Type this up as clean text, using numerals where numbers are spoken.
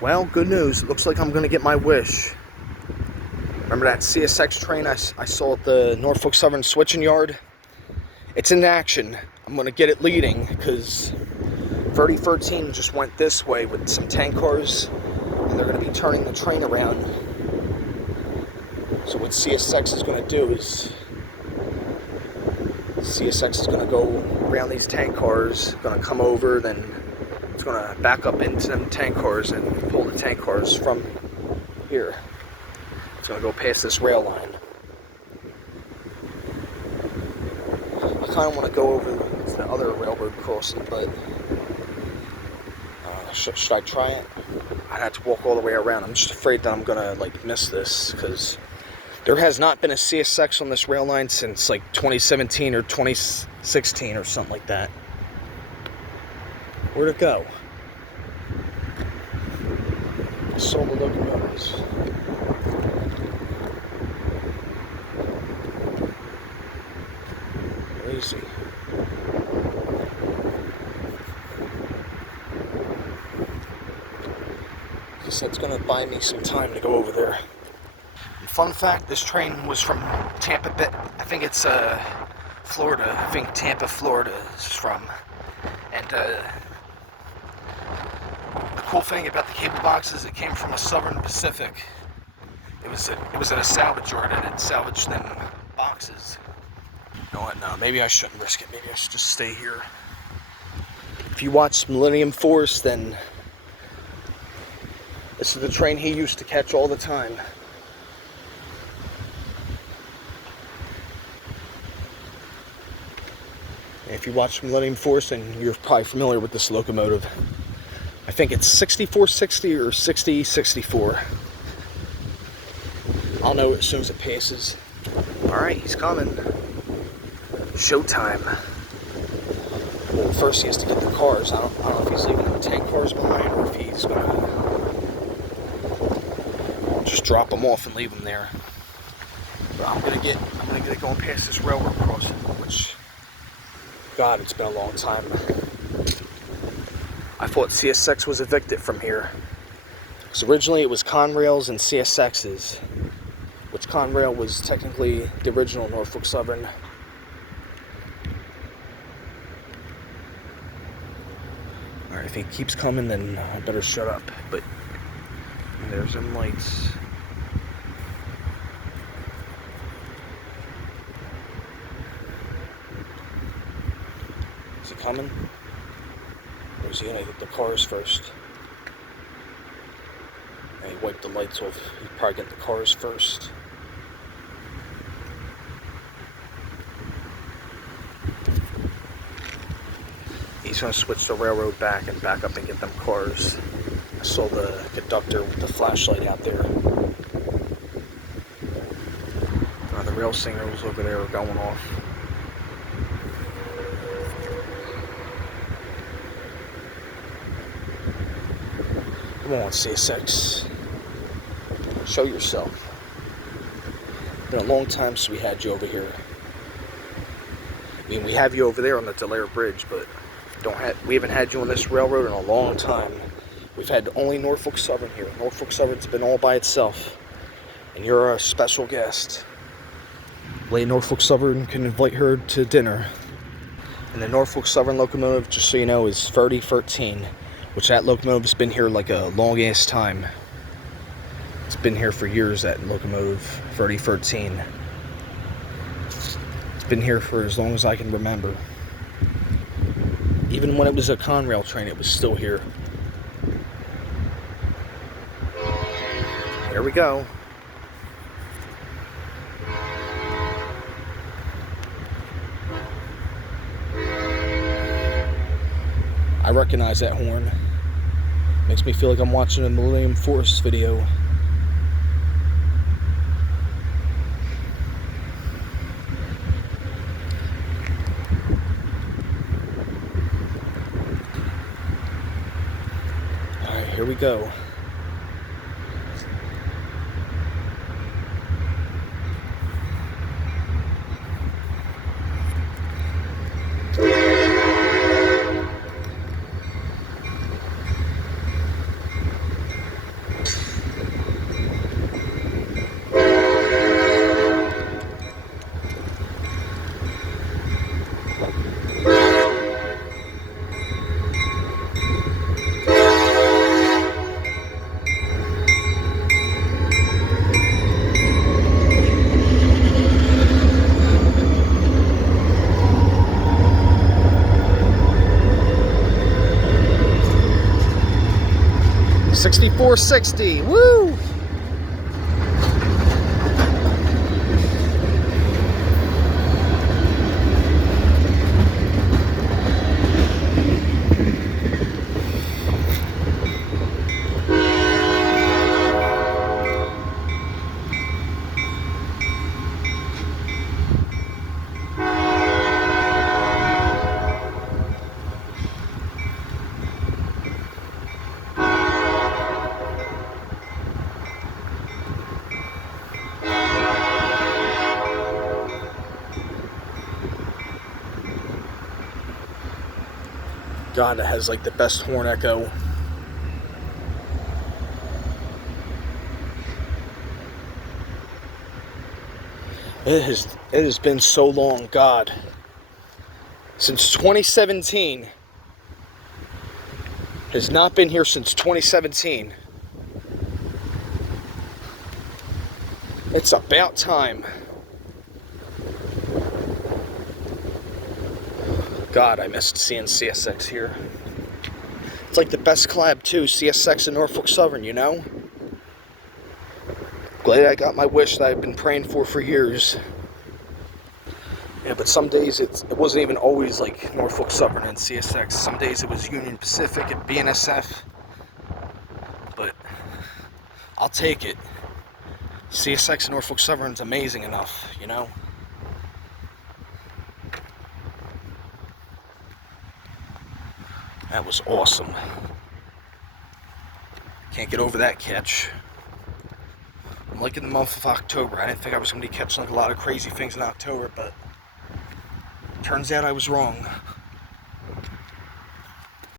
Well, good news. It looks like I'm going to get my wish. Remember that CSX train I saw at the Norfolk Southern switching yard? It's in action. I'm going to get it leading because 3013 just went this way with some tank cars, and they're going to be turning the train around. So what CSX is going to do is CSX is going to go around these tank cars, going to come over, then it's going to back up into them tank cars and pull the tank cars from here. It's going to go past this rail line. I kind of want to go over to the other railroad crossing, but should I try it? I'd have to walk all the way around. I'm just afraid that I'm going to miss this because there has not been a CSX on this rail line since 2017 or 2016 or something like that. Where'd it go? I saw the locomotives. Easy. Guess that's gonna buy me some time to go over there. And fun fact, this train was from Tampa Bay. I think it's Florida. I think Tampa, Florida is from. And the cool thing about the cable box is it came from a Southern Pacific. It was at a salvage yard and it salvaged them boxes. You know what? No, maybe I shouldn't risk it. Maybe I should just stay here. If you watch Millennium Force, then this is the train he used to catch all the time. And if you watch Millennium Force, then you're probably familiar with this locomotive. I think it's 6460 or 6064. I'll know as soon as it passes. Alright, he's coming. Showtime. Well, first he has to get the cars. I don't know if he's leaving the tank cars behind or if he's gonna just drop them off and leave them there. But I'm gonna get going past this railroad crossing, which, God, it's been a long time. I thought CSX was evicted from here. Because originally it was Conrail's and CSX's, which Conrail was technically the original Norfolk Southern. Alright, if he keeps coming, then I better shut up. But there's them lights. Is he coming? Or is he gonna hit the cars first? And he wiped the lights off. He'd probably get the cars first. He's gonna switch the railroad back and back up and get them cars. I saw the conductor with the flashlight out there. The rail signals over there are going off. Come on, CSX. Show yourself. It's been a long time since we had you over here. I mean, we have you over there on the Delaire Bridge, but we haven't had you on this railroad in a long time. We've had only Norfolk Southern here. Norfolk Southern's been all by itself. And you're a special guest. Lady Norfolk Southern can invite her to dinner. And the Norfolk Southern locomotive, just so you know, is 3013. Which that locomotive's been here like a long ass time. It's been here for years, that locomotive, 3013. It's been here for as long as I can remember. Even when it was a Conrail train, it was still here. Here we go. I recognize that horn. Makes me feel like I'm watching a Millennium Force video. Alright, here we go. 6460. Woo! God, it has like the best horn echo. It has been so long, God. Since 2017. Has not been here since 2017. It's about time. God, I missed seeing CSX here. It's like the best collab too, CSX and Norfolk Southern, you know? Glad I got my wish that I've been praying for years. Yeah, but some days it wasn't even always like Norfolk Southern and CSX. Some days it was Union Pacific and BNSF. But I'll take it. CSX and Norfolk Southern's amazing enough, you know? That was awesome. Can't get over that catch. I'm liking the month of October. I didn't think I was going to be catching like a lot of crazy things in October, but turns out I was wrong.